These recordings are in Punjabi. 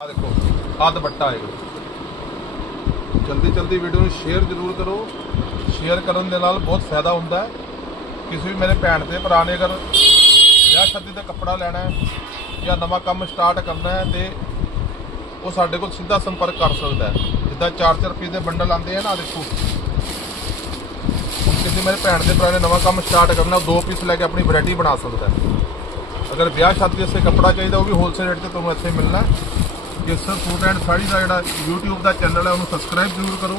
ਆ ਦੇਖੋ ਆ ਦੁਪੱਟਾ ਹੈ। ਜਲਦੀ ਜਲਦੀ ਵੀਡੀਓ ਨੂੰ ਸ਼ੇਅਰ ਜ਼ਰੂਰ ਕਰੋ। ਸ਼ੇਅਰ ਕਰਨ ਦੇ ਨਾਲ ਬਹੁਤ ਫਾਇਦਾ ਹੁੰਦਾ ਹੈ। ਕਿਸੇ ਵੀ ਮੇਰੇ ਭੈਣ ਤੇ ਭਰਾ ਨੇ ਅਗਰ ਵਿਆਹ ਸ਼ਾਦੀ ਦਾ ਕੱਪੜਾ ਲੈਣਾ ਹੈ ਜਾਂ ਨਵਾਂ ਕੰਮ ਸਟਾਰਟ ਕਰਨਾ ਹੈ ਤੇ ਉਹ ਸਾਡੇ ਕੋਲ ਸਿੱਧਾ ਸੰਪਰਕ ਕਰ ਸਕਦਾ ਹੈ। ਜਿੱਦਾਂ 4-4 ਪੀਸ ਦੇ ਬੰਡਲ ਆਉਂਦੇ ਆ ਨਾ ਦੇਖੋ। ਕਿਸੇ ਮੇਰੇ ਭੈਣ ਦੇ ਭਰਾ ਨੇ ਨਵਾਂ ਕੰਮ ਸਟਾਰਟ ਕਰਨਾ, ਉਹ ਦੋ ਪੀਸ ਲੈ ਕੇ ਆਪਣੀ ਵੈਰਾਈਟੀ ਬਣਾ ਸਕਦਾ ਹੈ। ਅਗਰ ਵਿਆਹ ਸ਼ਾਦੀ ਵਾਸਤੇ ਕੱਪੜਾ ਚਾਹੀਦਾ, ਉਹ ਵੀ ਹੋਲਸੇਲ ਰੇਟ ਤੇ ਤੁਹਾਨੂੰ ਇੱਥੇ ਮਿਲਣਾ ਹੈ ਕੇਸਰ ਸੂਟ ਐਂਡ ਸਾੜੀ ਦਾ ਜਿਹੜਾ YouTube ਦਾ ਚੈਨਲ ਹੈ, ਉਹਨੂੰ ਸਬਸਕ੍ਰਾਈਬ ਜ਼ਰੂਰ ਕਰੋ।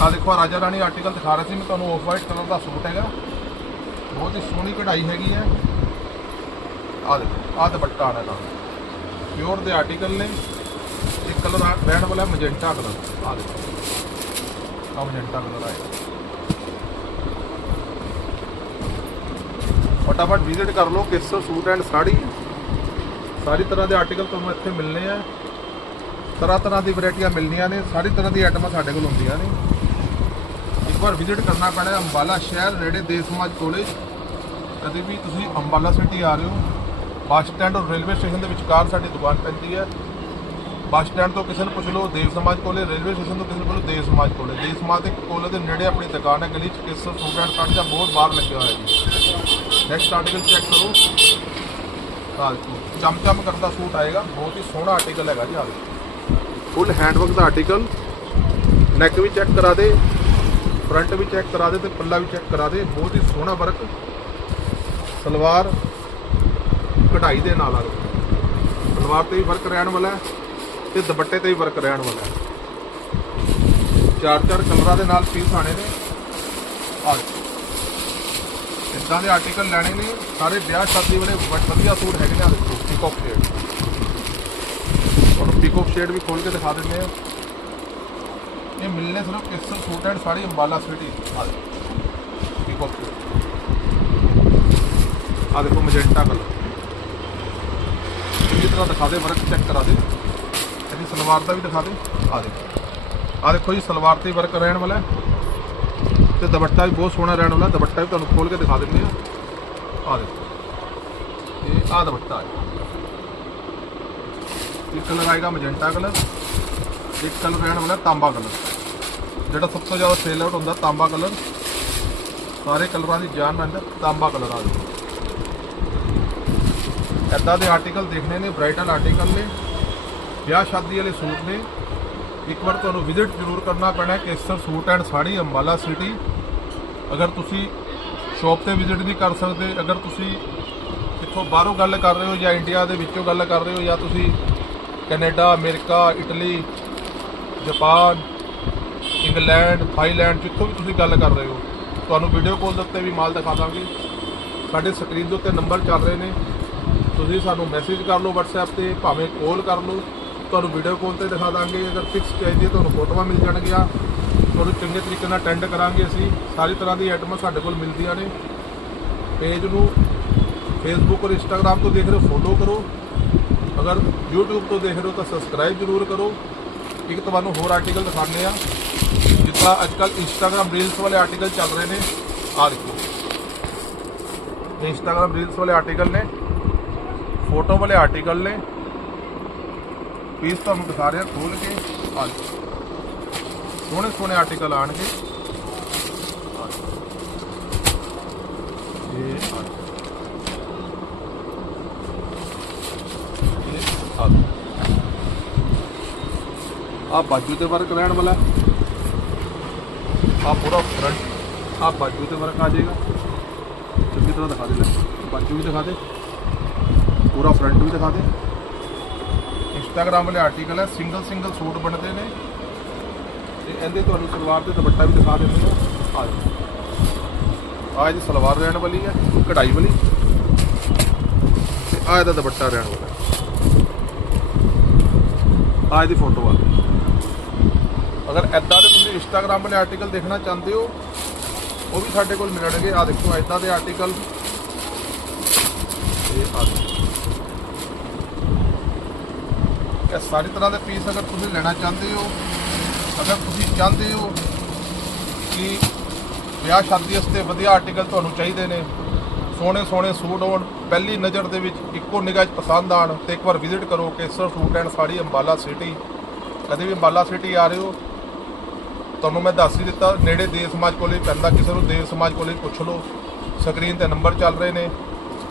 ਆ ਦੇਖੋ ਰਾਜਾ ਰਾਣੀ ਆਰਟੀਕਲ ਦਿਖਾ ਰਿਹਾ ਸੀ, ਮੈਂ ਤੁਹਾਨੂੰ ਆਫ ਵਾਈਟ ਕਲਰ ਦਾ ਸੂਟ ਹੈਗਾ। ਬਹੁਤ ਹੀ ਸੋਹਣੀ ਕਢਾਈ ਹੈਗੀ ਹੈ। ਆ ਦੇਖੋ, ਆਹ ਦੁਪੱਟਾ ਆਣਾ ਨਾਲ ਪਿਓਰ ਦੇ ਆਰਟੀਕਲ ਨੇ। ਇਹ ਕਲਰ ਆ, ਰਹਿਣ ਵਾਲਾ ਮਜੈਂਟਾ ਕਲਰ ਆ ਦੇਖੋ। ਆ ਮਜੈਂਟਾ ਕਲਰ ਆਏਗਾ ਫਟਾਫਟ ਵਿਜ਼ਿਟ ਕਰ ਲਓ ਕੇਸਰ ਸੂਟ ਐਂਡ ਸਾੜੀ। ਸਾਰੀ ਤਰ੍ਹਾਂ ਦੇ ਆਰਟੀਕਲ ਤੁਹਾਨੂੰ ਇੱਥੇ ਮਿਲਨੇ ਆ। ਤਰ੍ਹਾਂ ਤਰ੍ਹਾਂ ਦੀ ਵੈਰਾਈਟੀਆਂ ਮਿਲਣੀਆਂ ਨੇ, ਸਾਰੀ ਤਰ੍ਹਾਂ ਦੀ ਆਈਟਮਾਂ ਸਾਡੇ ਕੋਲ ਹੁੰਦੀਆਂ ਨੇ। ਇੱਕ ਵਾਰ ਵਿਜ਼ਿਟ ਕਰਨਾ ਪੈਣਾ ਅੰਬਾਲਾ ਸ਼ਹਿਰ ਨੇੜੇ ਦੇਸ ਸਮਾਜ ਕਾਲਜ ਕਦੇ ਵੀ ਤੁਸੀਂ ਅੰਬਾਲਾ ਸਿਟੀ ਆ ਰਹੇ ਹੋ, ਬੱਸ ਸਟੈਂਡ ਔਰ ਰੇਲਵੇ ਸਟੇਸ਼ਨ ਦੇ ਵਿਚਕਾਰ ਸਾਡੀ ਦੁਕਾਨ ਪੈਂਦੀ ਹੈ। ਬੱਸ ਸਟੈਂਡ ਤੋਂ ਕਿਸੇ ਨੂੰ ਪੁੱਛ ਲਓ, ਦੇਵ ਸਮਾਜ ਕੋਲੇ ਰੇਲਵੇ ਸਟੇਸ਼ਨ ਤੋਂ ਕਿਸੇ ਨੂੰ ਪੁੱਛ ਲਓ, ਦੇਵ ਸਮਾਜ ਕੋਲੇ ਦੇਵ ਸਮਾਜ ਦੇ ਕੋਲੇ ਦੇ ਨੇੜੇ ਆਪਣੀ ਦੁਕਾਨ ਹੈ, ਗਲੀ ਚ ਕੇਸਰ ਸੂਟ ਐਂਡ ਸਾੜੀ ਦਾ ਬਹੁਤ ਬਾਹਰ ਲੱਗਿਆ ਹੋਇਆ ਜੀ। ਨੈਕਸਟ ਆਰਟੀਕਲ ਚੈੱਕ ਕਰੋ। ਆਹ ਚਮ ਚਮਚਮ ਕਰਦਾ ਸੂਟ ਆਏਗਾ, ਬਹੁਤ ਹੀ ਸੋਹਣਾ ਆਰਟੀਕਲ ਹੈਗਾ ਜੀ ਆ ਆਹ ਫੁੱਲ ਹੈਂਡਵਰਕ ਦਾ ਆਰਟੀਕਲ। ਨੈਕ ਵੀ ਚੈੱਕ ਕਰਾ ਦੇ ਫਰੰਟ ਵੀ ਚੈੱਕ ਕਰਾ ਦੇ ਤੇ ਪੱਲਾ ਵੀ ਚੈੱਕ ਕਰਾ ਦੇ। ਬਹੁਤ ਹੀ ਸੋਹਣਾ ਵਰਕ ਸਲਵਾਰ ਕਢਾਈ ਦੇ ਨਾਲ ਆ ਸਲਵਾਰ ਤੇ ਵੀ ਵਰਕ ਰਹਿਣ ਵਾਲਾ ਹੈ ਤੇ ਦੁਪੱਟੇ ਤੇ ਵੀ ਵਰਕ ਰਹਿਣ ਵਾਲਾ ਹੈ। ਚਾਰ ਚਾਰ ਕਲਰਾਂ ਦੇ ਨਾਲ ਪੀਸ ਆਣੇ ਨੇ। ਆ ਇਦਾਂ ਦੇ ਆਰਟੀਕਲ ਲੈਣੇ ਨੇ। ਸਾਰੇ ਵਿਆਹ ਸ਼ਾਦੀ ਵਾਲੇ ਵ- ਵਧੀਆ ਸੂਟ ਹੈਗੇ ਨੇ ਆ ਦੇਖੋ ਪੀਕੌਕ ਸ਼ੇਡ ਤੁਹਾਨੂੰ ਪੀਕੌਕ ਸ਼ੇਡ ਵੀ ਖੋਲ ਕੇ ਦਿਖਾ ਦਿੰਦੇ ਆ। ਇਹ ਮਿਲਨੇ ਸਿਰਫ Kesar suit and sari Ambala city. ਆ ਦੇਖੋ। ਪੀਕੌਕ ਸ਼ੇਡ ਆ ਦੇਖੋ ਮਜੈਂਟਾ ਕਲਰ ਚੰਗੀ ਤਰ੍ਹਾਂ ਦਿਖਾ ਦੇ, ਵਰਕ ਚੈੱਕ ਕਰਾ ਦੇ। ਇਹਦੀ ਸਲਵਾਰ ਦਾ ਵੀ ਦਿਖਾ ਦੇ। ਆ ਦੇਖੋ। ਆ ਦੇਖੋ ਜੀ, ਸਲਵਾਰ ਤੇ ਵਰਕ ਰਹਿਣ ਵਾਲਾ ਹੈ। ਤੇ ਦੁਪੱਟਾ ਵੀ ਬਹੁਤ ਸੋਹਣਾ ਰਹਿਣ ਵਾਲਾ ਦੁਪੱਟਾ ਵੀ ਤੁਹਾਨੂੰ ਖੋਲ ਕੇ ਦਿਖਾ ਦਿੰਦੇ ਆ। ਆ ਦੇਖੋ। ਇਹ ਆ ਦੁਪੱਟਾ ਹੈ। ਇਹ ਕਲਰ ਆਏਗਾ ਮਜੈਂਟਾ ਕਲਰ ਇੱਕ ਕਲਰ ਰਹਿਣ ਵਾਲਾ ਤਾਂਬਾ ਕਲਰ ਜਿਹੜਾ ਸਭ ਤੋਂ ਜ਼ਿਆਦਾ ਸੇਲ ਆਊਟ ਹੁੰਦਾ ਤਾਂਬਾ ਕਲਰ ਸਾਰੇ ਕਲਰਾਂ ਦੀ ਜਾਨ ਨਾਲ ਤਾਂਬਾ ਕਲਰ ਆ ਦੇਖੋ ਐਦਾਂ ਦੇ ਆਰਟੀਕਲ ਦੇਖਣੇ ਨੇ ਬ੍ਰਾਈਡਲ ਆਰਟੀਕਲ ਨੇ, ਵਿਆਹ ਸ਼ਾਦੀ ਵਾਲੇ ਸੂਟ ਨੇ। ਇੱਕ ਵਾਰ ਤੁਹਾਨੂੰ ਵਿਜ਼ਿਟ ਜ਼ਰੂਰ ਕਰਨਾ ਪੈਣਾ, Kesar suit and sari, Ambala city ਅਗਰ ਤੁਸੀਂ ਸ਼ਾਪ ਤੇ ਵਿਜ਼ਿਟ ਨਹੀਂ ਕਰ ਸਕਦੇ, ਅਗਰ ਤੁਸੀਂ ਇੱਥੋਂ ਬਾਹਰੋਂ ਗੱਲ ਕਰ ਰਹੇ ਹੋ ਜਾਂ ਇੰਡੀਆ ਦੇ ਵਿੱਚੋਂ ਗੱਲ ਕਰ ਰਹੇ ਹੋ ਜਾਂ ਤੁਸੀਂ Canada, America, Italy, Japan, England, Thailand, ਜਿੱਥੋਂ ਵੀ ਤੁਸੀਂ ਗੱਲ ਕਰ ਰਹੇ ਹੋ, ਤੁਹਾਨੂੰ ਵੀਡੀਓ ਕਾਲ ਦੇ ਉੱਤੇ ਵੀ ਮਾਲ ਦਿਖਾ ਦਾਂਗੇ। ਸਾਡੇ ਸਕਰੀਨ ਦੇ ਉੱਤੇ ਨੰਬਰ ਚੱਲ ਰਹੇ ਨੇ। ਤੁਸੀਂ ਸਾਨੂੰ ਮੈਸੇਜ ਕਰ ਲਓ WhatsApp ਤੇ, ਭਾਵੇਂ ਕਾਲ ਕਰ ਲਓ। ਤੁਹਾਨੂੰ ਵੀਡੀਓ ਕਾਲ ਤੇ ਦਿਖਾ ਦਾਂਗੇ। ਅਗਰ ਫਿਕਸ ਚਾਹੀਦੀ ਹੈ ਤੁਹਾਨੂੰ ਫੋਟੋਆਂ ਮਿਲ ਜਾਣਗੀਆਂ, ਤੁਹਾਨੂੰ ਚੰਗੇ ਤਰੀਕੇ ਨਾਲ ਅਟੈਂਡ ਕਰਾਂਗੇ ਅਸੀਂ। ਸਾਰੀ ਤਰ੍ਹਾਂ ਦੀ ਆਈਟਮਾਂ ਸਾਡੇ ਕੋਲ ਮਿਲਦੀਆਂ ਨੇ। ਪੇਜ ਨੂੰ ਫੇਸਬੁੱਕ ਔਰ ਇੰਸਟਾਗ੍ਰam ਤੋਂ ਦੇਖ ਰਹੇ ਹੋ ਫੋਲੋ ਕਰੋ। ਅਗਰ YouTube ਤੋਂ ਦੇਖ ਰਹੇ ਹੋ ਤਾਂ ਸਬਸਕ੍ਰਾਈਬ ਜ਼ਰੂਰ ਕਰੋ। ਇੱਕ ਤੁਹਾਨੂੰ ਹੋਰ ਆਰਟੀਕਲ ਦਿਖਾਉਂਦੇ ਆ ਜਿੱਦਾਂ ਅੱਜਕੱਲ ਇੰਸਟਾਗ੍ਰam ਰੀਲਸ ਵਾਲੇ ਆਰਟੀਕਲ ਚੱਲ ਰਹੇ ਨੇ। ਆਹ ਦੇਖੋ। ਇਹ ਇੰਸਟਾਗ੍ਰam ਰੀਲਸ ਵਾਲੇ ਆਰਟੀਕਲ ਨੇ। ਫੋਟੋ ਵਾਲੇ ਆਰਟੀਕਲ ਨੇ। ਪੀਸ ਤੁਹਾਨੂੰ ਦਿਖਾ ਰਿਹਾ ਖੋਲ ਕੇ। ਆ ਸੋਹਣੇ ਸੋਹਣੇ ਆਰਟੀਕਲ ਆਣਗੇ ਆ ਲਓ। ਇਹ ਆ ਲਓ। ਇਹ ਆ ਲਓ। ਆ ਬਾਜੂ ਤੇ ਵਰਕ ਰਹਿਣ ਵਾਲਾ। ਆ ਪੂਰਾ ਫਰੰਟ ਆ ਬਾਜੂ ਤੇ ਵਰਕ ਆ ਜਾਏਗਾ। ਚੰਗੀ ਤਰ੍ਹਾਂ ਦਿਖਾ ਦੇ ਲੈ। ਬਾਜੂ ਵੀ ਦਿਖਾ ਦੇ। ਪੂਰਾ ਫਰੰਟ ਵੀ ਦਿਖਾ ਦੇ। ਇੰਸਟਾਗ੍ਰਾਮ ਵਾਲੇ ਆਰਟੀਕਲ ਹੈ ਸਿੰਗਲ ਸਿੰਗਲ ਸੂਟ ਬਣਦੇ ਨੇ। ਤੇ ਇਹਦੇ ਤੁਹਾਨੂੰ ਸਲਵਾਰ ਤੇ ਦੁਪੱਟਾ ਵੀ ਦਿਖਾ ਦਿੰਦੇ ਆ ਆ ਜਾਓ। ਆਹ ਇਹਦੀ ਸਲਵਾਰ ਰਹਿਣ ਵਾਲੀ ਹੈ ਕਢਾਈ ਵਾਲੀ। ਤੇ ਆ ਇਹਦਾ ਦੁਪੱਟਾ ਰਹਿਣ ਵਾਲਾ ਆ ਇਹਦੀ ਫੋਟੋ ਆ। ਅਗਰ ਐਦਾਂ ਦੇ ਤੁਸੀਂ ਇੰਸਟਾਗ੍ਰਾਮ ਵਾਲੇ ਆਰਟੀਕਲ ਦੇਖਣਾ ਚਾਹੁੰਦੇ ਹੋ, ਉਹ ਵੀ ਸਾਡੇ ਕੋਲ ਮਿਲਣਗੇ ਆ ਦੇਖੋ ਐਦਾਂ ਦੇ ਆਰਟੀਕਲ ਇਹ ਆ ਇਹ ਸਾਰੀ ਤਰ੍ਹਾਂ ਦੇ ਪੀਸ ਅਗਰ ਤੁਸੀਂ ਲੈਣਾ ਚਾਹੁੰਦੇ ਹੋ, ਅਗਰ ਤੁਸੀਂ ਚਾਹੁੰਦੇ ਹੋ ਕਿ ਵਿਆਹ ਸ਼ਾਦੀ ਵਾਸਤੇ ਵਧੀਆ ਆਰਟੀਕਲ ਤੁਹਾਨੂੰ ਚਾਹੀਦੇ ਨੇ, ਸੋਹਣੇ ਸੋਹਣੇ ਸੂਟ ਹੋਣ, ਪਹਿਲੀ ਨਜ਼ਰ ਦੇ ਵਿੱਚ ਇੱਕੋ ਨਿਗਾਹ 'ਚ ਪਸੰਦ ਆਣ ਤੇ ਇੱਕ ਵਾਰ ਵਿਜ਼ਿਟ ਕਰੋ Kesar suit and sari Ambala city ਕਦੇ ਵੀ ਅੰਬਾਲਾ ਸਿਟੀ ਆ ਰਹੇ ਹੋ ਤੁਹਾਨੂੰ ਮੈਂ ਦੱਸ ਹੀ ਦਿੱਤਾ, ਨੇੜੇ ਦੇਸ ਸਮਾਜ ਕੋਲੇ ਪੈਂਦਾ, ਕਿਸੇ ਨੂੰ ਦੇਸ ਸਮਾਜ ਕੋਲੇ ਪੁੱਛ ਲਓ। ਸਕਰੀਨ ਤੇ ਨੰਬਰ ਚੱਲ ਰਹੇ ਨੇ।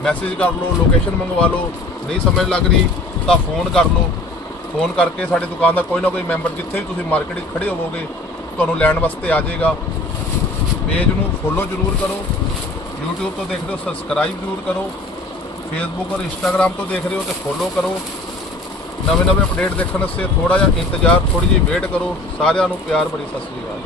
ਮੈਸੇਜ ਕਰ ਲਓ ਲੋਕੇਸ਼ਨ ਮੰਗਵਾ ਲਓ। ਨਹੀਂ ਸਮਝ ਲੱਗ ਰਹੀ, ਤਾਂ ਫੋਨ ਕਰ ਲਓ। ਫੋਨ ਕਰਕੇ ਸਾਡੀ ਦੁਕਾਨ ਦਾ ਕੋਈ ਨਾ ਕੋਈ ਮੈਂਬਰ ਜਿੱਥੇ ਵੀ ਤੁਸੀਂ ਮਾਰਕੀਟ 'ਚ ਖੜੇ ਹੋਵੋਗੇ, ਤੁਹਾਨੂੰ ਲੈਣ ਵਾਸਤੇ ਆ ਜਾਏਗਾ। ਪੇਜ ਨੂੰ ਫੋਲੋ ਜ਼ਰੂਰ ਕਰੋ। YouTube ਤੋਂ ਦੇਖ ਰਹੇ ਹੋ ਸਬਸਕ੍ਰਾਈਬ ਜ਼ਰੂਰ ਕਰੋ। Facebook ਔਰ Instagram ਤੋਂ ਦੇਖ ਰਹੇ ਹੋ ਤੇ ਫੋਲੋ ਕਰੋ। ਨਵੇਂ ਨਵੇਂ ਅਪਡੇਟ ਦੇਖਣ ਵਾਸਤੇ ਥੋੜਾ ਜਿਹਾ ਇੰਤਜ਼ਾਰ ਥੋੜੀ ਜਿਹੀ ਵੇਟ ਕਰੋ। ਸਾਰਿਆਂ ਨੂੰ ਪਿਆਰ ਭਰੀ ਸਤਿ ਸ੍ਰੀ ਅਕਾਲ।